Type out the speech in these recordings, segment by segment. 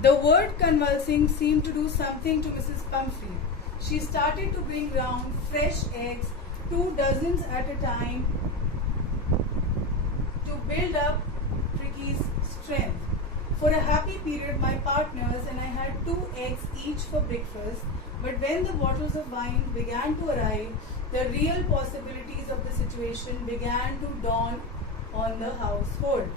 The word convulsing seemed to do something to Mrs. Pumphrey. She started to bring round fresh eggs, 2 dozens at a time, to build up Tricky's strength. For a happy period, my partners and I had 2 eggs each for breakfast, but when the bottles of wine began to arrive, the real possibilities of the situation began to dawn on the household.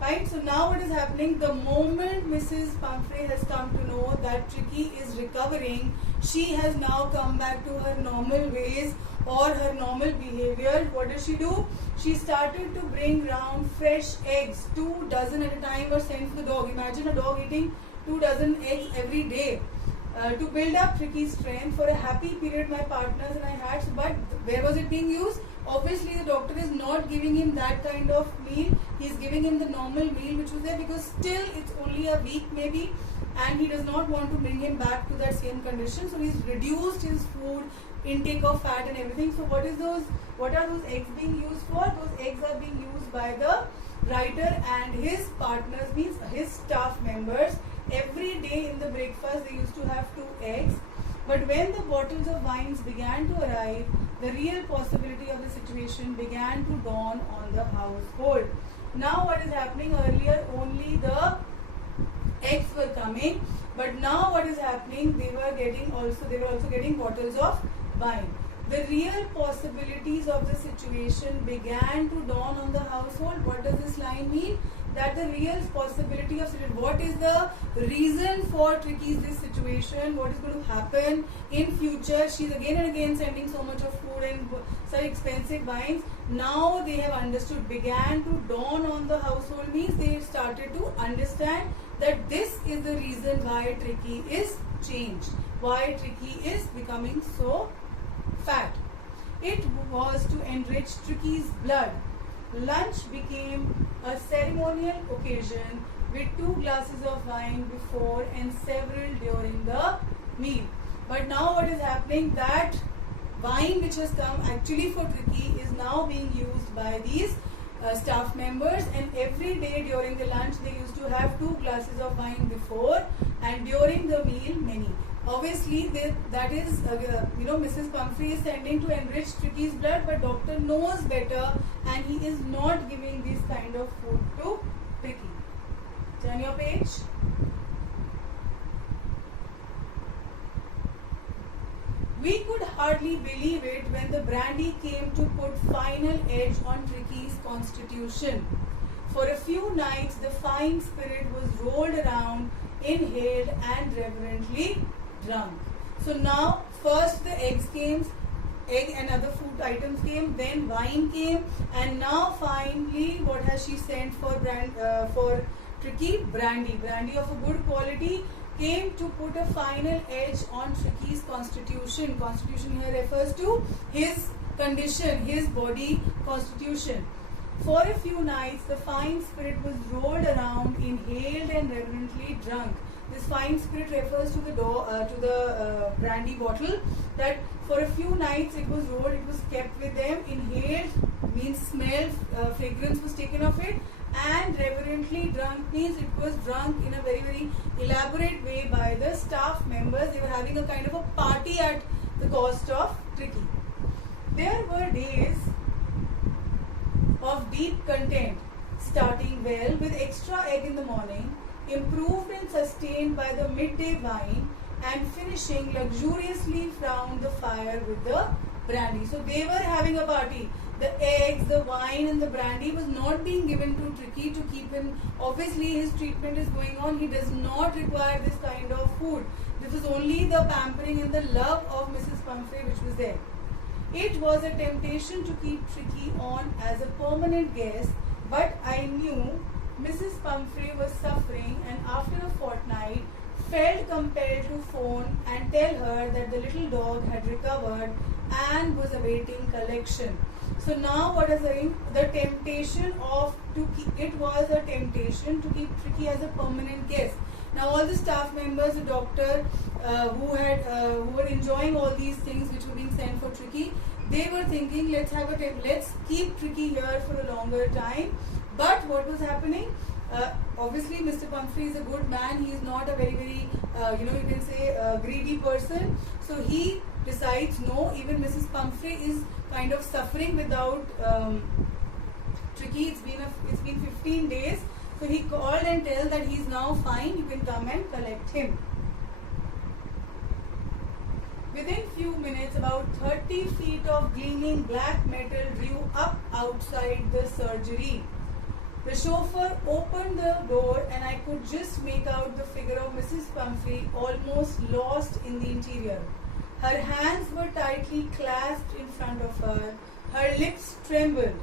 Right, so now what is happening? The moment Mrs. Pumphrey has come to know that Tricky is recovering, she has now come back to her normal ways or her normal behavior. What does she do? She started to bring round fresh eggs, 2 dozen at a time were sent to the dog. Imagine a dog eating 2 dozen eggs every day. To build up Tricky's strength. For a happy period, my partners and I had, but where was it being used? Obviously, the doctor is not giving him that kind of meal. He is giving him the normal meal which was there, because still it's only a week maybe, and he does not want to bring him back to that same condition. So he's reduced his food intake of fat and everything. So what are those eggs being used for? Those eggs are being used by the writer and his partners, means his staff members. Every day in the breakfast they used to have 2 eggs. But when the bottles of wines began to arrive, the real possibility of the situation began to dawn on the household. Now what is happening? Earlier only the eggs were coming, but now what is happening? They were also getting bottles of wine. The real possibilities of the situation began to dawn on the household. What does this line mean? That the real possibility of situation. What is the reason for Tricky's this situation? What is going to happen in future? She's again and again sending so much of food and such expensive wines. Now they have understood. Began to dawn on the household means they started to understand that this is the reason why Tricky is changed. Why Tricky is becoming so fat. It was to enrich Tricky's blood. Lunch became a ceremonial occasion with 2 glasses of wine before and several during the meal. But now what is happening? That wine which has come actually for Tricky is now being used by these staff members, and every day during the lunch they used to have 2 glasses of wine before, and during the meal many. Obviously, that is, Mrs. Pumphrey is sending to enrich Tricky's blood, but doctor knows better and he is not giving this kind of food to Tricky. Turn your page. We could hardly believe it when the brandy came to put final edge on Tricky's constitution. For a few nights, the fine spirit was rolled around, inhaled and reverently drunk. So now first the egg and other food items came, then wine came, and now finally what has she sent for Tricky? Brandy of a good quality came to put a final edge on Tricky's constitution. Constitution here refers to his condition, his body constitution. For a few nights the fine spirit was rolled around, inhaled and reverently drunk. This fine spirit refers to the brandy bottle, that for a few nights it was rolled, it was kept with them, inhaled means smell, fragrance was taken of it, and reverently drunk means it was drunk in a very, very elaborate way by the staff members. They were having a kind of a party at the cost of Tricky. There were days of deep content, starting well with extra egg in the morning, improved and sustained by the midday wine, and finishing luxuriously round the fire with the brandy. So they were having a party. The eggs, the wine and the brandy was not being given to Tricky to keep him. Obviously his treatment is going on. He does not require this kind of food. This was only the pampering and the love of Mrs. Pumphrey which was there. It was a temptation to keep Tricky on as a permanent guest, but I knew Mrs. Pumphrey was suffering, and after a fortnight felt compelled to phone and tell her that the little dog had recovered and was awaiting collection. So now what is the temptation it was a temptation to keep Tricky as a permanent guest. Now all the staff members, the doctor who were enjoying all these things which were being sent for Tricky, they were thinking let's keep Tricky here for a longer time. But what was happening? Obviously, Mr. Pumphrey is a good man. He is not a very, you can say greedy person. So he decides, no, even Mrs. Pumphrey is kind of suffering without Tricky. It's been 15 days. So he called and tell that he's now fine. You can come and collect him. Within few minutes, about 30 feet of gleaming black metal drew up outside the surgery. The chauffeur opened the door and I could just make out the figure of Mrs. Pumphrey almost lost in the interior. Her hands were tightly clasped in front of her. Her lips trembled.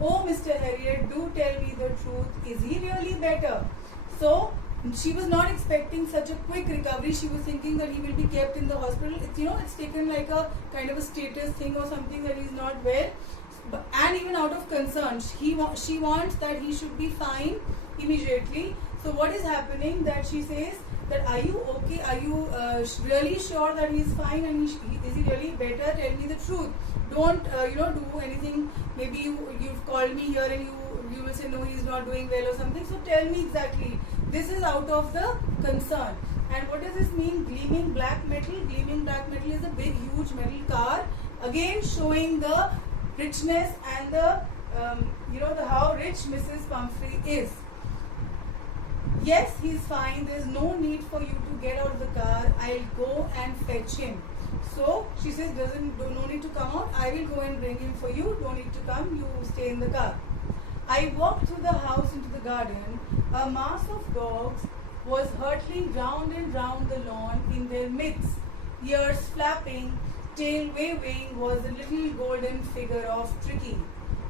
"Oh, Mr. Harriet, do tell me the truth. Is he really better?" So, she was not expecting such a quick recovery. She was thinking that he will be kept in the hospital. It's taken like a kind of a status thing or something that he's not well. And even out of concern, she wants that he should be fine immediately. So what is happening, that she says that, "Are you okay? Are you really sure that he's fine, and is he really better? Tell me the truth. Don't do anything. Maybe you've called me here and you will say no, he's not doing well or something. So tell me exactly." This is out of the concern. And what does this mean? Gleaming black metal. Gleaming black metal is a big, huge metal car. Again, showing the richness and the how rich Mrs. Pumphrey is. "Yes, he's fine. There's no need for you to get out of the car. I'll go and fetch him." So she says, no need to come out. I will go and bring him for you. Don't need to come. You stay in the car. I walked through the house into the garden. A mass of dogs was hurtling round and round the lawn. In their midst, ears flapping, tail waving, was the little golden figure of Tricky.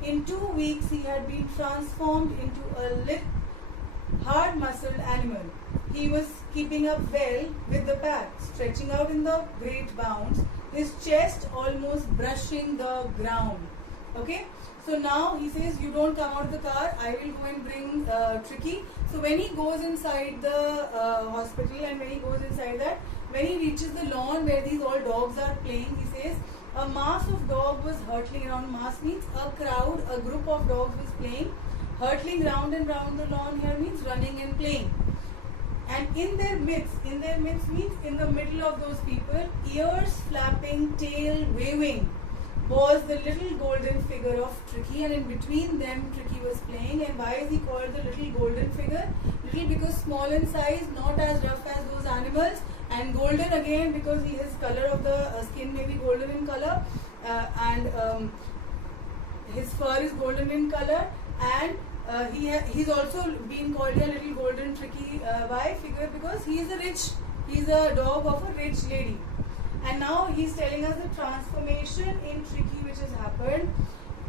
In 2 weeks, he had been transformed into a little hard-muscled animal. He was keeping up well with the pack, stretching out in the great bounds, his chest almost brushing the ground. Okay, so now he says, "You don't come out of the car. I will go and bring Tricky." So when he goes inside the hospital, and when he goes inside that, when he reaches the lawn where these all dogs are playing, he says a mass of dogs was hurtling around. Mass means a crowd, a group of dogs was playing. Hurtling round and round the lawn here means running and playing. And in their midst means in the middle of those people, ears flapping, tail waving, was the little golden figure of Tricky, and in between them Tricky was playing. And why is he called the little golden figure? Little because small in size, not as rough as those animals, and golden again because his color of the skin may be golden in color, and his fur is golden in color, and he's also been called a little golden Tricky figure because he's a dog of a rich lady. And now he's telling us the transformation in Tricky which has happened.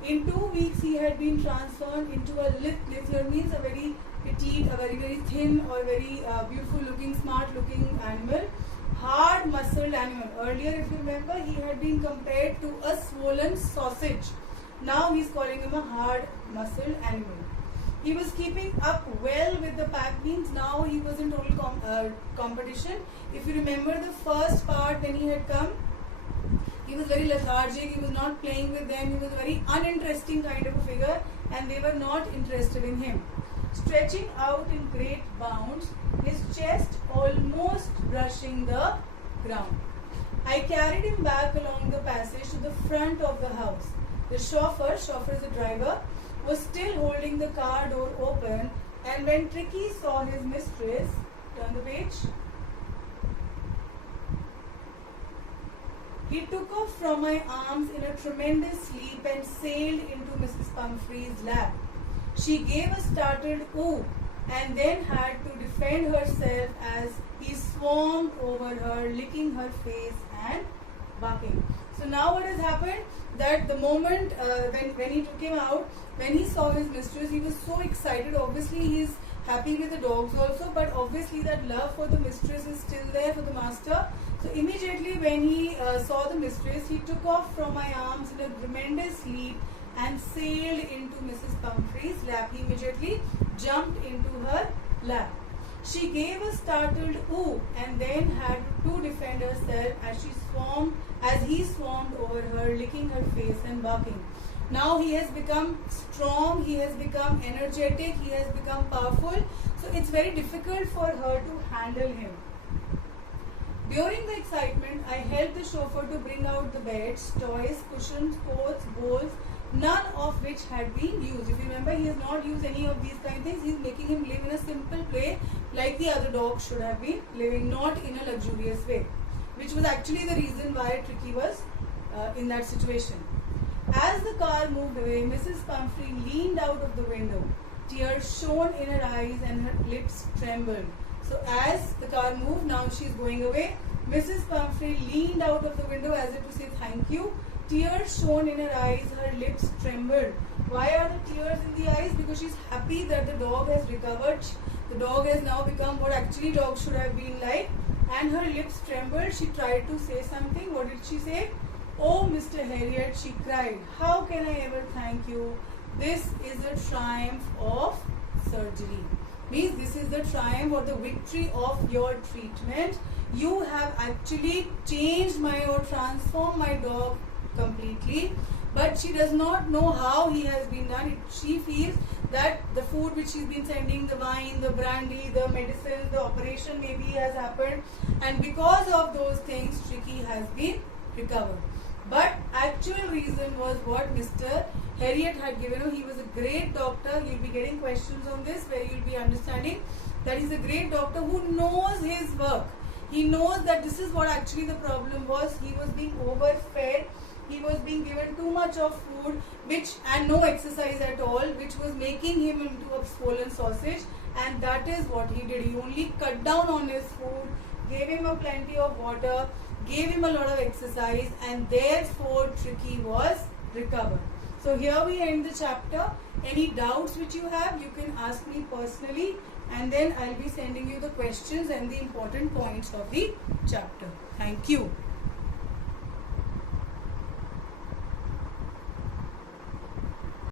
In 2 weeks, he had been transformed into a little means a very petite, a very thin, or very beautiful looking, smart looking animal, hard muscled animal. Earlier, if you remember, he had been compared to a swollen sausage. Now he's calling him a hard muscled animal. He was keeping up well with the pack, means now he was in total competition. If you remember the first part when he had come, he was very lethargic, he was not playing with them, he was a very uninteresting kind of a figure, and they were not interested in him. Stretching out in great bounds, his chest almost brushing the ground. I carried him back along the passage to the front of the house. The chauffeur is the driver, was still holding the car door open, and when Tricky saw his mistress, turn the page, he took off from my arms in a tremendous leap and sailed into Mrs. Pumphrey's lap. She gave a startled "ooh" and then had to defend herself as he swarmed over her, licking her face and barking. So now what has happened, that the moment when he took him out, when he saw his mistress, he was so excited. Obviously he is happy with the dogs also, but obviously that love for the mistress is still there, for the master. So immediately when he saw the mistress, he took off from my arms in a tremendous leap and sailed into Mrs. Pumphrey's lap. He immediately jumped into her lap. She gave a startled "ooh" and then had to defend herself as he swarmed over her, licking her face and barking. Now he has become strong, he has become energetic, he has become powerful. So it's very difficult for her to handle him. During the excitement, I helped the chauffeur to bring out the beds, toys, cushions, coats, bowls, none of which had been used. If you remember, he has not used any of these kind of things. He is making him live in a simple way like the other dog should have been living, not in a luxurious way, which was actually the reason why Tricky was in that situation. As the car moved away, Mrs. Pumphrey leaned out of the window. Tears shone in her eyes and her lips trembled. So as the car moved, now she is going away. Mrs. Pumphrey leaned out of the window as if to say thank you. Tears shone in her eyes, her lips trembled. Why are the tears in the eyes? Because she's happy that the dog has recovered. The dog has now become what actually dogs should have been like. And her lips trembled. She tried to say something. What did she say? Oh, Mr. Harriet, she cried. How can I ever thank you? This is the triumph of surgery. Means this is the triumph or the victory of your treatment. You have actually changed or transformed my dog completely. But she does not know how he has been done. She feels that the food which she's been sending, the wine, the brandy, the medicine, the operation maybe has happened. And because of those things, Tricky has been recovered. But actual reason was what Mr. Harriet had given. He was a great doctor. You'll be getting questions on this where you'll be understanding that he's a great doctor who knows his work. He knows that this is what actually the problem was. He was being overfed. He was being given too much of food and no exercise at all, which was making him into a swollen sausage. And that is what he did. He only cut down on his food, gave him a plenty of water, gave him a lot of exercise, and therefore Tricky was recovered. So here we end the chapter. Any doubts which you have, you can ask me personally, and then I'll be sending you the questions and the important points of the chapter. Thank you.